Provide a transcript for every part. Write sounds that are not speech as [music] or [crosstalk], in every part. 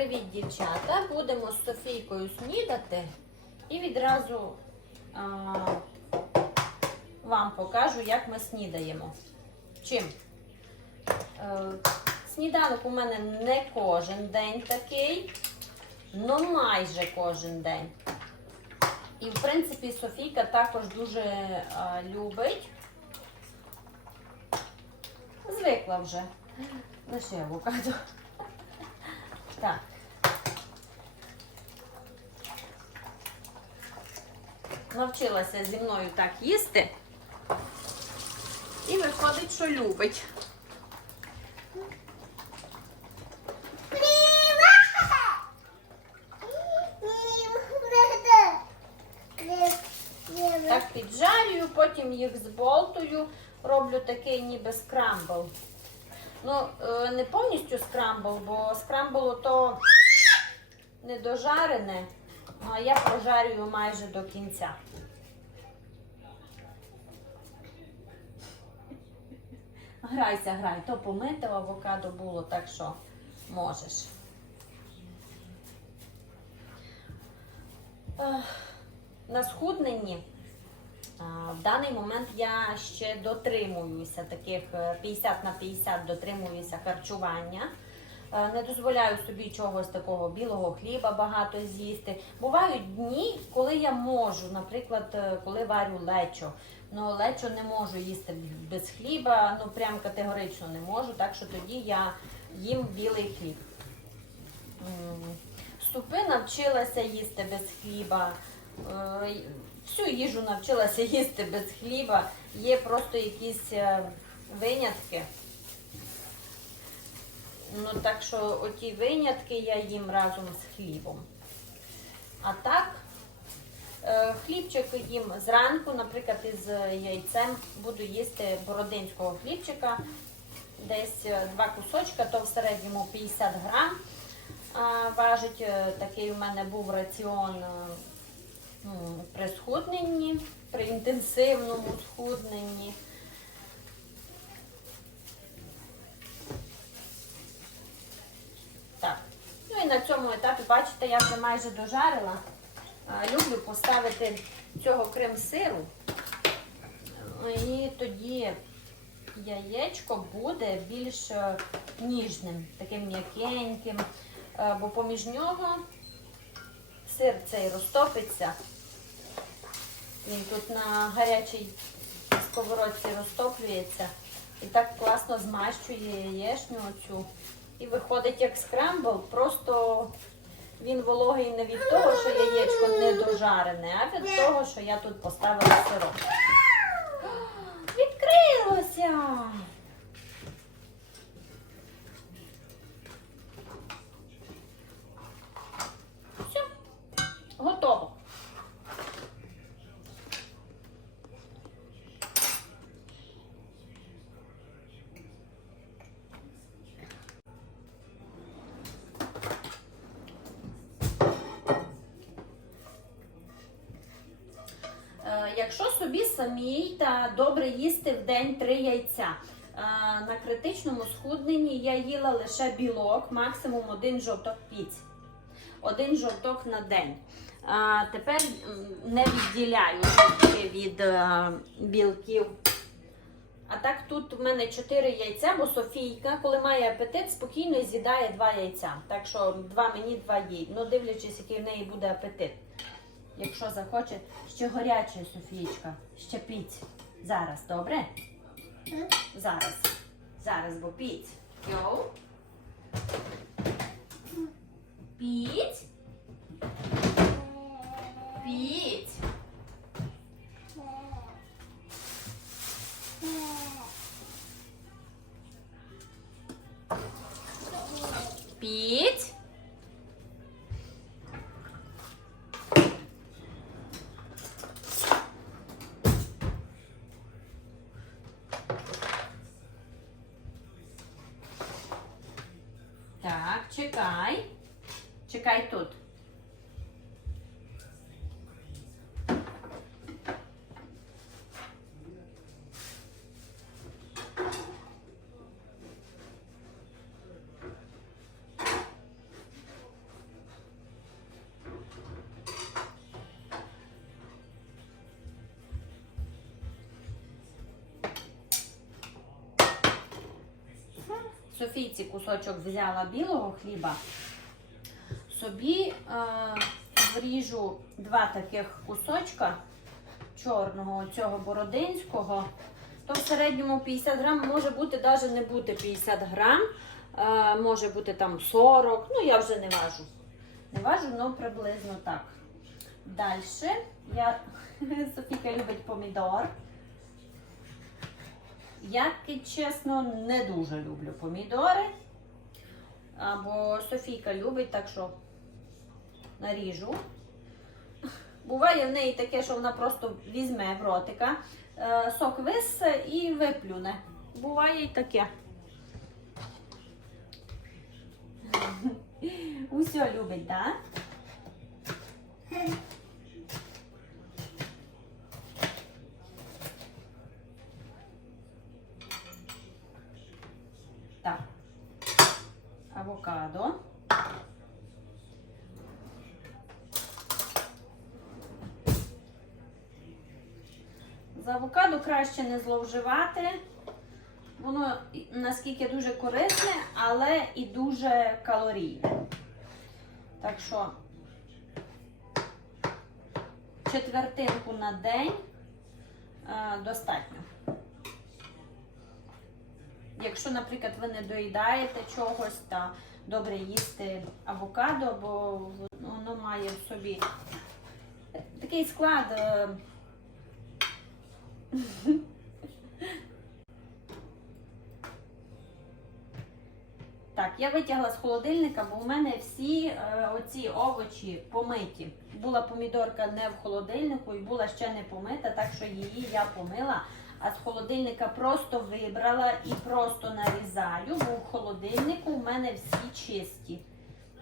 Привіт, дівчата! Будемо з Софійкою снідати і відразу а, вам покажу, як ми снідаємо. Чим? Е, сніданок у мене не кожен день такий, але майже кожен день. І, в принципі, Софійка також дуже а, любить. Звикла вже. Лише авокадо. Так. Навчилася зі мною так їсти. І виходить, що любить. Так піджарюю, потім їх зболтую, роблю такий ніби скрамбл. Ну, е, не повністю скрамбл, бо скрамбл то не дожарене, ну, а я прожарюю майже до кінця. Грайся, грай, то помите авокадо було, так що можеш. На схудненні В даний момент я ще дотримуюся таких е, 50 на 50 дотримуюся харчування. Е, Не дозволяю собі чогось такого білого хліба багато з'їсти. Бувають дні, коли я можу, наприклад, е, коли варю лечо. Ну, лечо не можу їсти без хліба, ну прям категорично не можу, так що тоді я їм білий хліб. Супи навчилася їсти без хліба. Всю їжу навчилася їсти без хліба. Є просто якісь е, винятки. Ну, так що оті винятки я їм разом з хлібом. А так, е, хлібчик їм зранку, наприклад, із яйцем буду їсти бородинського хлібчика. Десь е, два кусочка, то в середньому 50 грам важить. Такий у мене був раціон при схудненні, при інтенсивному схудненні. Так. Ну і на цьому етапі, бачите, я вже майже дожарила. Люблю поставити цього крем-сиру. І тоді яєчко буде більш е, ніжним, таким м'якеньким, Е, бо поміж нього сир цей розтопиться. Він тут на гарячій сковородці розтоплюється і так класно змащує яєчню оцю. І виходить як скрембл, просто він вологий не від того, що яєчко не дожарене, а від того, що я тут поставила сироп. Відкрилося! Все, готово. Е, Якщо собі самій та добре їсти в день три яйця. Е, На критичному схудненні я їла лише білок, максимум один жовток піць. Один жовток на день. А тепер не відділяю від е, білків. А так тут в мене 4 яйця, бо Софійка, коли має апетит, спокійно з'їдає 2 яйця. Так що два мені, два їй. Ну, дивлячись, який в неї буде апетит. Якщо захоче, ще гаряче, Софієчка, ще піць. Зараз, добре? Зараз. Зараз, бо піць. Йоу. Піць. Піць. Піть. Чекай тут. Софійці кусочок взяла білого хліба. Собі е, вріжу два таких кусочка чорного, цього бородинського. То в середньому 50 грам, може бути навіть не бути 50 грам, е, може бути там 40, ну я вже не важу. Не важу, але приблизно так. Далі я [laughs] Софіка любить помідор. Я, чесно, не дуже люблю помідори. Або Софійка любить, так що наріжу. Буває в неї таке, що вона просто візьме в ротика, е, сок виссе і виплюне. Буває і таке. [laughs] Усе любить, так? Так. Авокадо. З авокадо краще не зловживати. Воно наскільки дуже корисне, але і дуже калорійне. Так що четвертинку на день е, достатньо. Якщо, наприклад, ви не доїдаєте чогось, та добре їсти авокадо, бо воно має в собі такий склад. е, [laughs] Так, я витягла з холодильника, бо у мене всі е, оці овочі помиті. Була помідорка не в холодильнику і була ще не помита, так що її я помила. А з холодильника просто вибрала і просто нарізаю, бо в холодильнику в мене всі чисті.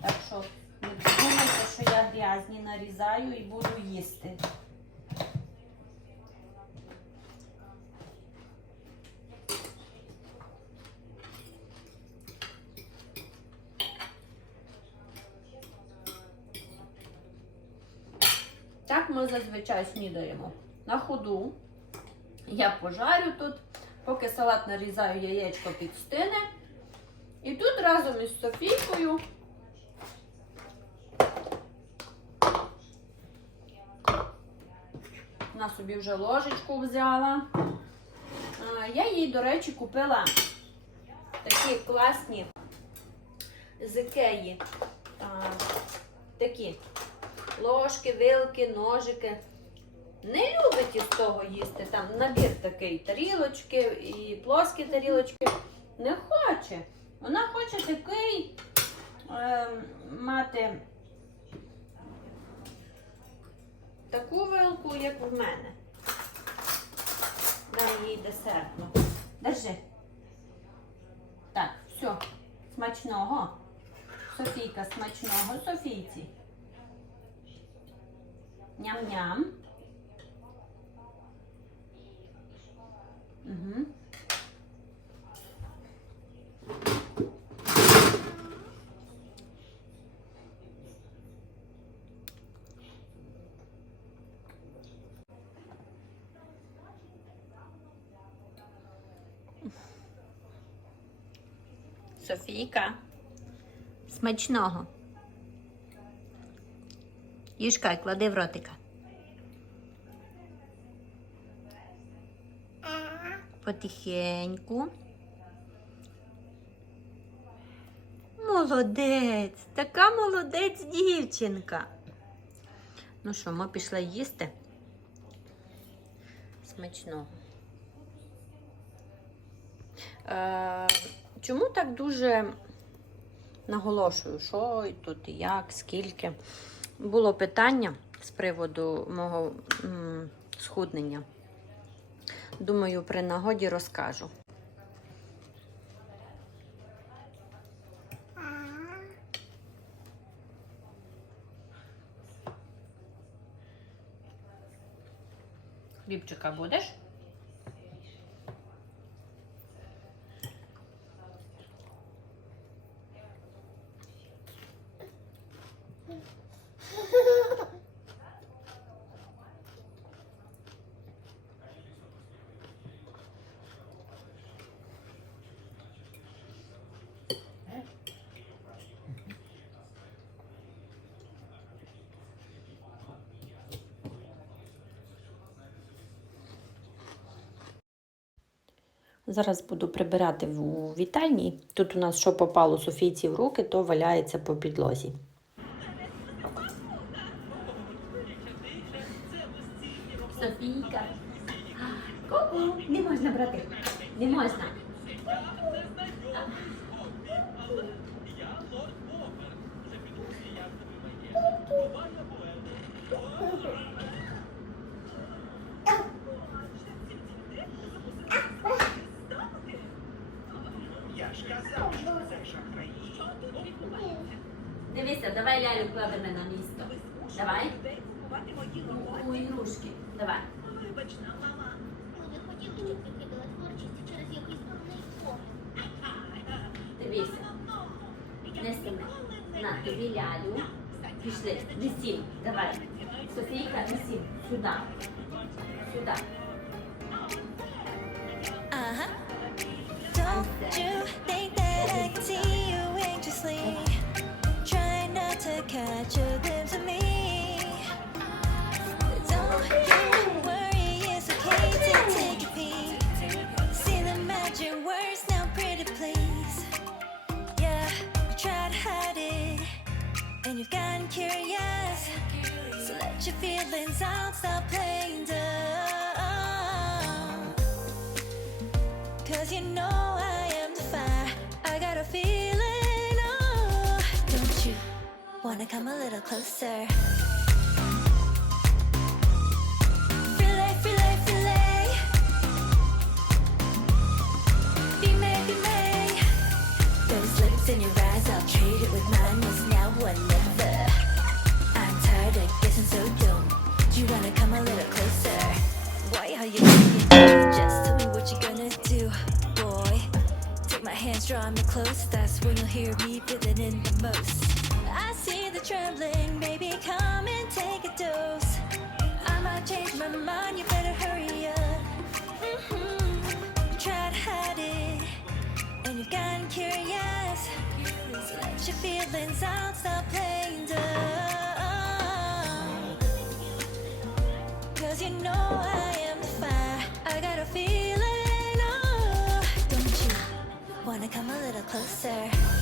Так що не думайте, що я грязні нарізаю і буду їсти. Так ми зазвичай снідаємо на ходу. Я пожарю тут, поки салат нарізаю, яєчко підстине. І тут разом із Софійкою вона собі вже ложечку взяла. Я їй, до речі, купила такі класні з Ікеї. Такі ложки, вилки, ножики. Не любить із того їсти. Там набір такий тарілочки і плоскі тарілочки. Не хоче. Вона хоче такий е, мати таку вилку, як в мене. Дам їй десертну. Держи. Так, все. Смачного. Софійка, смачного. Софійці. Ням-ням. Угу. Софійка. Смачного. Їжка, клади в ротика. Потихеньку. Молодець, така молодець дівчинка. Ну що, ми пішли їсти? Смачного. Е, чому так дуже наголошую, що тут і як, скільки? Було питання з приводу мого схуднення. Думаю, при нагоді розкажу. Хлібчика будеш? Зараз буду прибирати в- вітальні. Тут у нас що попало Софійці в руки, то валяється по підлозі. Софійка. Ку-ку. Не можна брати. Не можна. Дивися, давай лялю кладемо на місто. Давай. У ігрушки. Давай. Вибачна, мама. Ми не хотіли, щоб ти кидала творчість через якийсь дурний погляд. Дивися. Несемо. На тобі лялю. Пішли. Несім. Давай. Софійка, несім. Сюди. Сюди. Your feelings out, stop playing dumb. Cause you know I am the fire. I got a feeling, oh. Don't you wanna come a little closer? Close. That's when you'll hear me feeling in the most. I see the trembling, baby. Come and take a dose. I might change my mind. You better hurry up. Mm-hmm. Try to hide it, and you've gotten curious. So let your feelings out. Stop playing dumb. Cause you know I wanna come a little closer?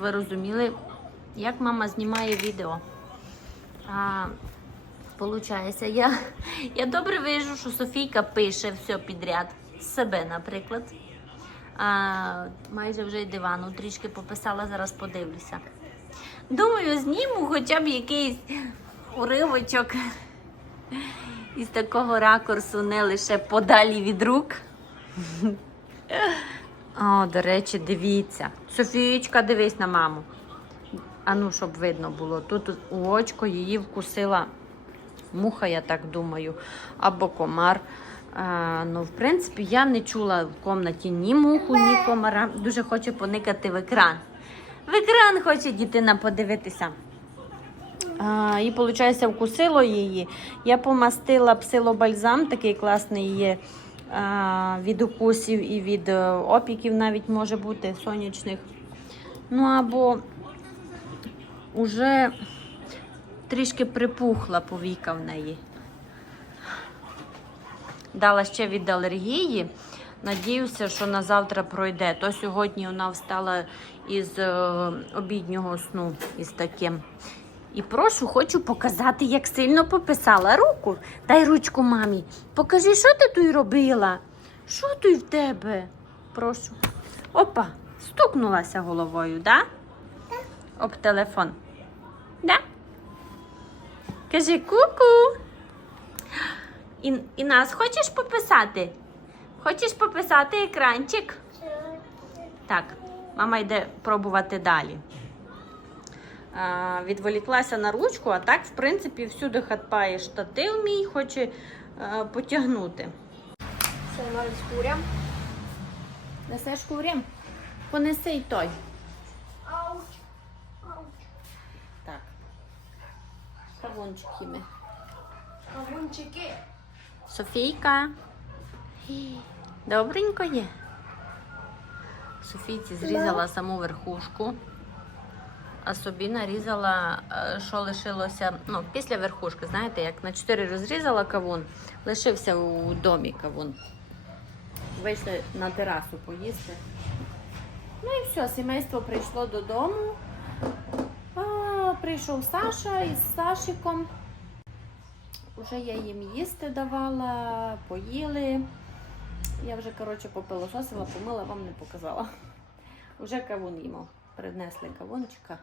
ви розуміли, як мама знімає відео. А, Получається, я, я добре вижу, що Софійка пише все підряд. Себе, наприклад. А, майже вже й дивану трішки пописала, зараз подивлюся. Думаю, зніму хоча б якийсь уривочок із такого ракурсу, не лише подалі від рук. О, до речі, дивіться. Софієчка, дивись на маму. А ну, щоб видно було. Тут у очко її вкусила муха, я так думаю, або комар. А, ну, в принципі, я не чула в комнаті ні муху, ні комара. Дуже хоче поникати в екран. В екран хоче дитина подивитися. А, і, виходить, вкусило її. Я помастила псилобальзам, такий класний є від укусів і від е, опіків навіть може бути сонячних. Ну або вже трішки припухла повіка в неї. Дала ще від алергії. Надіюся, що на завтра пройде. То сьогодні вона встала із е, обіднього сну із таким. І прошу, хочу показати, як сильно пописала руку. Дай ручку мамі. Покажи, що ти тут робила? Що тут в тебе? Прошу. Опа, стукнулася головою, да? Об телефон. Да? Кажи ку-ку. І, і нас хочеш пописати? Хочеш пописати екранчик? Так, мама йде пробувати далі. Відволіклася на ручку, а так, в принципі, всюди хатпає штатив мій, хоче потягнути. Все, навіть курям. Несеш курям? Понеси й той. Ауч. Ауч. Так. Кавунчик їми. Кавунчики. Софійка. Добренько є. Софійці зрізала саму верхушку, а собі нарізала, е, що лишилося. Ну, після верхушки, знаєте, як на 4 розрізала кавун, лишився у домі кавун. Вийшли на терасу поїсти. Ну і все, сімейство прийшло додому. А, прийшов Саша із Сашиком. Уже я їм їсти давала, поїли. Я вже, коротше, попилососила, помила, вам не показала. Уже кавун їмо. Принесли кавунчика.